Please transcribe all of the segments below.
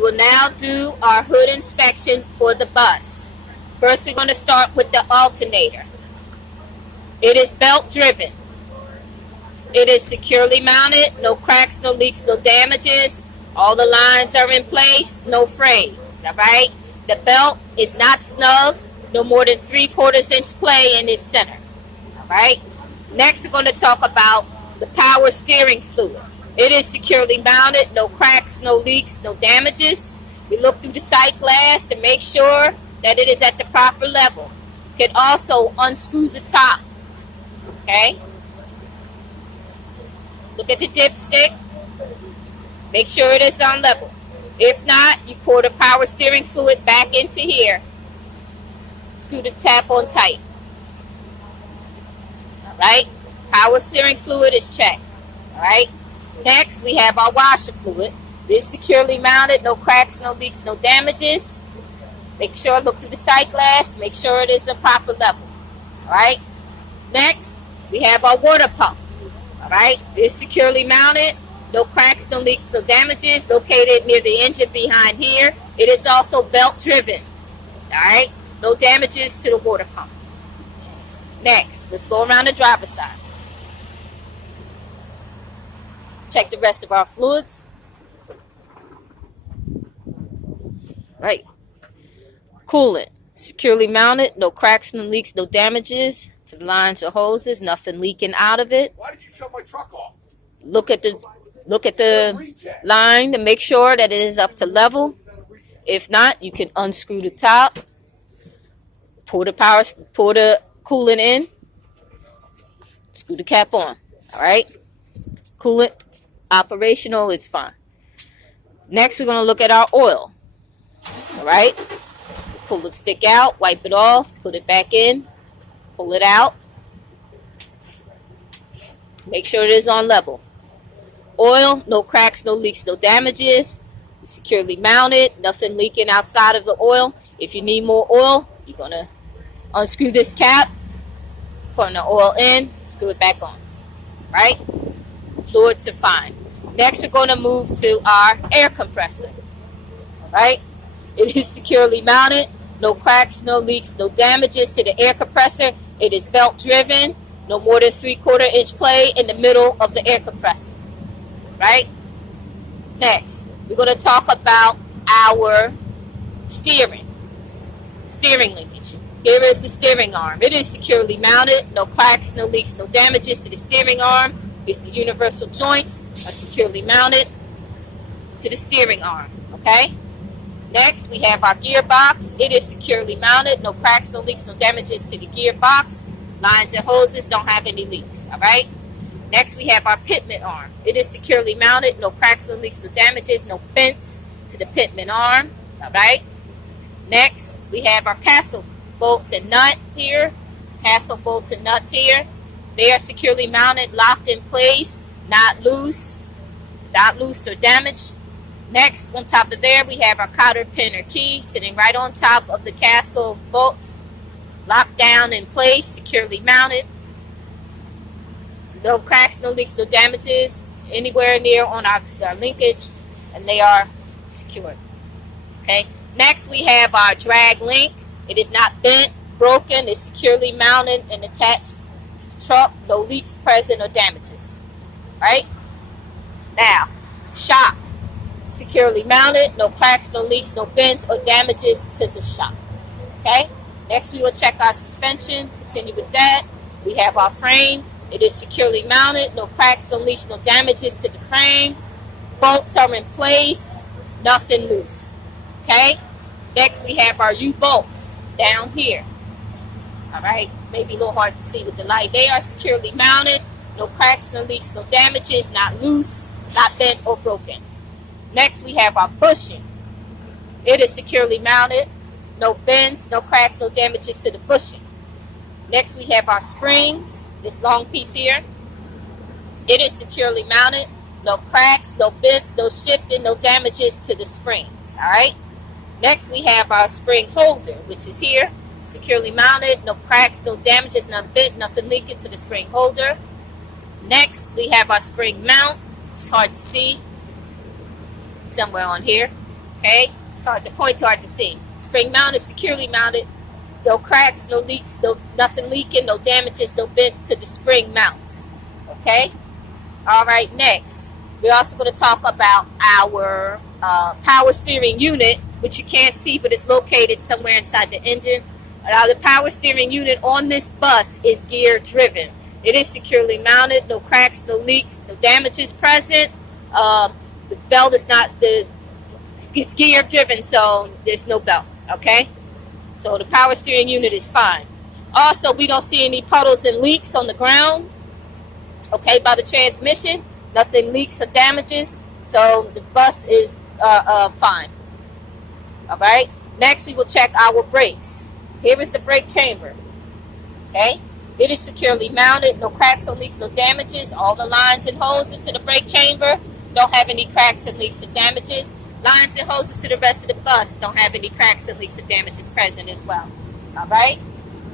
will now do our hood inspection for the bus. First, we're going to start with the alternator. It is belt driven. It is securely mounted, no cracks, no leaks, no damages. All the lines are in place, no frays, all right? The belt is not snug, no more than 3/4 inch play in its center, all right? Next, we're going to talk about the power steering fluid. It is securely mounted, no cracks, no leaks, no damages. We look through the sight glass to make sure that it is at the proper level. You can also unscrew the top, okay? Look at the dipstick. Make sure it is on level. If not, you pour the power steering fluid back into here. Screw the tap on tight. Alright? Power steering fluid is checked. Alright? Next, we have our washer fluid. It is securely mounted. No cracks, no leaks, no damages. Make sure, look through the sight glass. Make sure it is a proper level. Alright? Next, we have our water pump. Alright? It is securely mounted. No cracks, no leaks, no damages. Located near the engine behind here. It is also belt driven. Alright? No damages to the water pump. Next, let's go around the driver's side. Check the rest of our fluids. Right. Coolant. Securely mounted. No cracks, no leaks, no damages to the lines or hoses. Nothing leaking out of it. Why did you shut my truck off? Look at the line to make sure that it is up to level. If not, you can unscrew the top. Pour the coolant in. Screw the cap on. All right. Coolant operational. It's fine. Next, we're going to look at our oil. All right. Pull the stick out. Wipe it off. Put it back in. Pull it out. Make sure it is on level. Oil, no cracks, no leaks, no damages. Securely mounted. Nothing leaking outside of the oil. If you need more oil, you're going to unscrew this cap. Put the oil in. Screw it back on. Right? Fluids are fine. Next, we're going to move to our air compressor. Right? It is securely mounted. No cracks, no leaks, no damages to the air compressor. It is belt driven. No more than 3/4 inch play in the middle of the air compressor. Right? Next, we're going to talk about our steering linkage. Here is the steering arm. It is securely mounted. No cracks, no leaks, no damages to the steering arm. It's the universal joints are securely mounted to the steering arm. Okay? Next, we have our gearbox. It is securely mounted. No cracks, no leaks, no damages to the gearbox. Lines and hoses don't have any leaks. All right? Next, we have our pitman arm. It is securely mounted. No cracks, no leaks, no damages, no bends to the pitman arm. All right? Next, we have our castle bolts and nut here. Castle bolts and nuts here. They are securely mounted, locked in place, not loose or damaged. Next, on top of there, we have our cotter pin or key sitting right on top of the castle bolt, locked down in place, securely mounted. No cracks, no leaks, no damages anywhere near on our linkage, and they are secured. Okay. Next, we have our drag link. It is not bent, broken. It's securely mounted and attached to the truck. No leaks present or damages. Right? Now, shock. Securely mounted. No cracks, no leaks, no bends or damages to the shock. Okay? Next, we will check our suspension. Continue with that. We have our frame. It is securely mounted. No cracks, no leaks, no damages to the frame. Bolts are in place. Nothing loose. Okay? Next, we have our U-bolts down here. All right? Maybe a little hard to see with the light. They are securely mounted. No cracks, no leaks, no damages. Not loose, not bent or broken. Next, we have our bushing. It is securely mounted. No bends, no cracks, no damages to the bushing. Next, we have our springs. This long piece here. It is securely mounted. No cracks, no bends, no shifting, no damages to the springs. All right? Next, we have our spring holder, which is here. Securely mounted. No cracks, no damages, nothing bent, nothing leaking to the spring holder. Next, we have our spring mount. It's hard to see. Somewhere on here. Okay, the points hard to see. Spring mounted, securely mounted. No cracks, no leaks, nothing leaking, no damages, no bends to the spring mounts. Okay. All right. Next, we're also going to talk about our power steering unit, which you can't see, but it's located somewhere inside the engine. Now, the power steering unit on this bus is gear driven. It is securely mounted. No cracks, no leaks, no damages present. The belt is not it's gear driven, so there's no belt. Okay. So the power steering unit is fine. Also, we don't see any puddles and leaks on the ground. Okay, by the transmission, nothing leaks or damages. So the bus is fine. All right. Next, we will check our brakes. Here is the brake chamber. Okay. It is securely mounted. No cracks or leaks, no damages. All the lines and hoses to the brake chamber don't have any cracks and leaks or damages. Lines and hoses to the rest of the bus don't have any cracks and leaks or damages present as well. All right.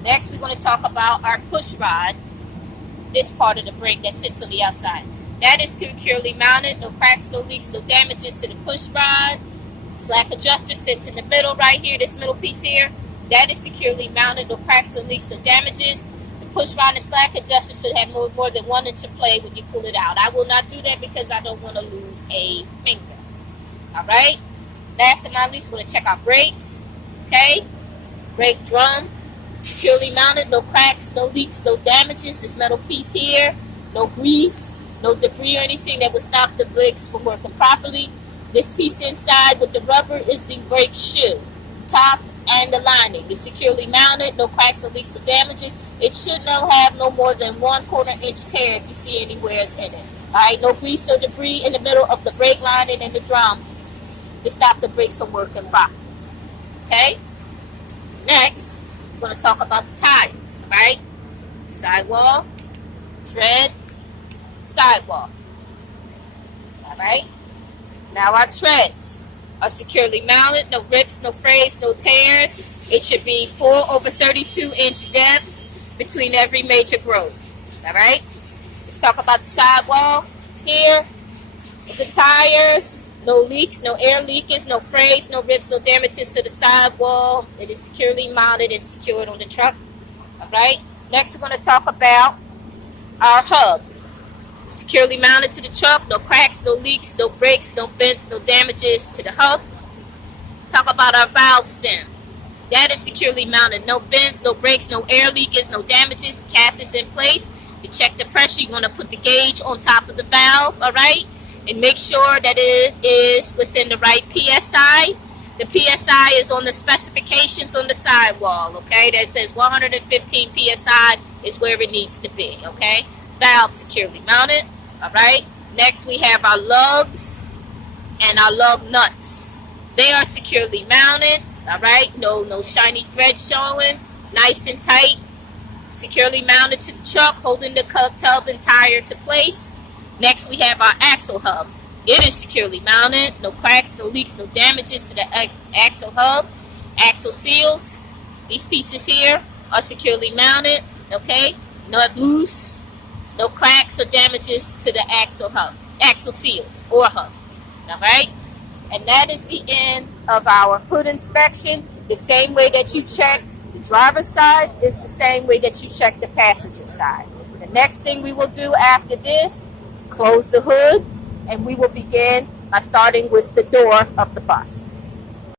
Next, we're going to talk about our push rod. This part of the brake that sits on the outside. That is securely mounted. No cracks, no leaks, no damages to the push rod. Slack adjuster sits in the middle right here. This middle piece here. That is securely mounted. No cracks, no leaks, or damages. The push rod and slack adjuster should have more than one interplay when you pull it out. I will not do that because I don't want to lose a finger. Alright, last but not least, we're going to check our brakes. Okay, brake drum, securely mounted, no cracks, no leaks, no damages. This metal piece here, no grease, no debris or anything that would stop the brakes from working properly. This piece inside with the rubber is the brake shoe, top and the lining. It's securely mounted, no cracks, no leaks, no damages. It should not have no more than 1/4 inch tear if you see anywhere in it. Alright, no grease or debris in the middle of the brake lining and the drum to stop the brakes from working properly. Okay? Next, we're going to talk about the tires. Alright? Sidewall, tread, sidewall. Alright? Now our treads are securely mounted, no rips, no frays, no tears. It should be 4/32-inch depth between every major groove. Alright? Let's talk about the sidewall here. The tires. No leaks, no air leakage, no frays, no rips, no damages to the sidewall. It is securely mounted and secured on the truck. Alright. Next, we're going to talk about our hub. Securely mounted to the truck. No cracks, no leaks, no breaks, no bends, no damages to the hub. Talk about our valve stem. That is securely mounted. No bends, no breaks, no air leakage, no damages. Cap is in place. To check the pressure, you're going to put the gauge on top of the valve. Alright. And make sure that it is within the right PSI. The PSI is on the specifications on the sidewall, okay? That says 115 PSI is where it needs to be, okay? Valve securely mounted, all right? Next, we have our lugs and our lug nuts. They are securely mounted, all right? No shiny thread showing, nice and tight. Securely mounted to the truck, holding the tub and tire to place. Next, we have our axle hub. It is securely mounted. No cracks, no leaks, no damages to the axle hub. Axle seals. These pieces here are securely mounted. Okay? Not loose. No cracks or damages to the axle hub. Axle seals or hub. Alright? And that is the end of our hood inspection. The same way that you check the driver's side is the same way that you check the passenger side. The next thing we will do after this, close the hood, and we will begin by starting with the door of the bus.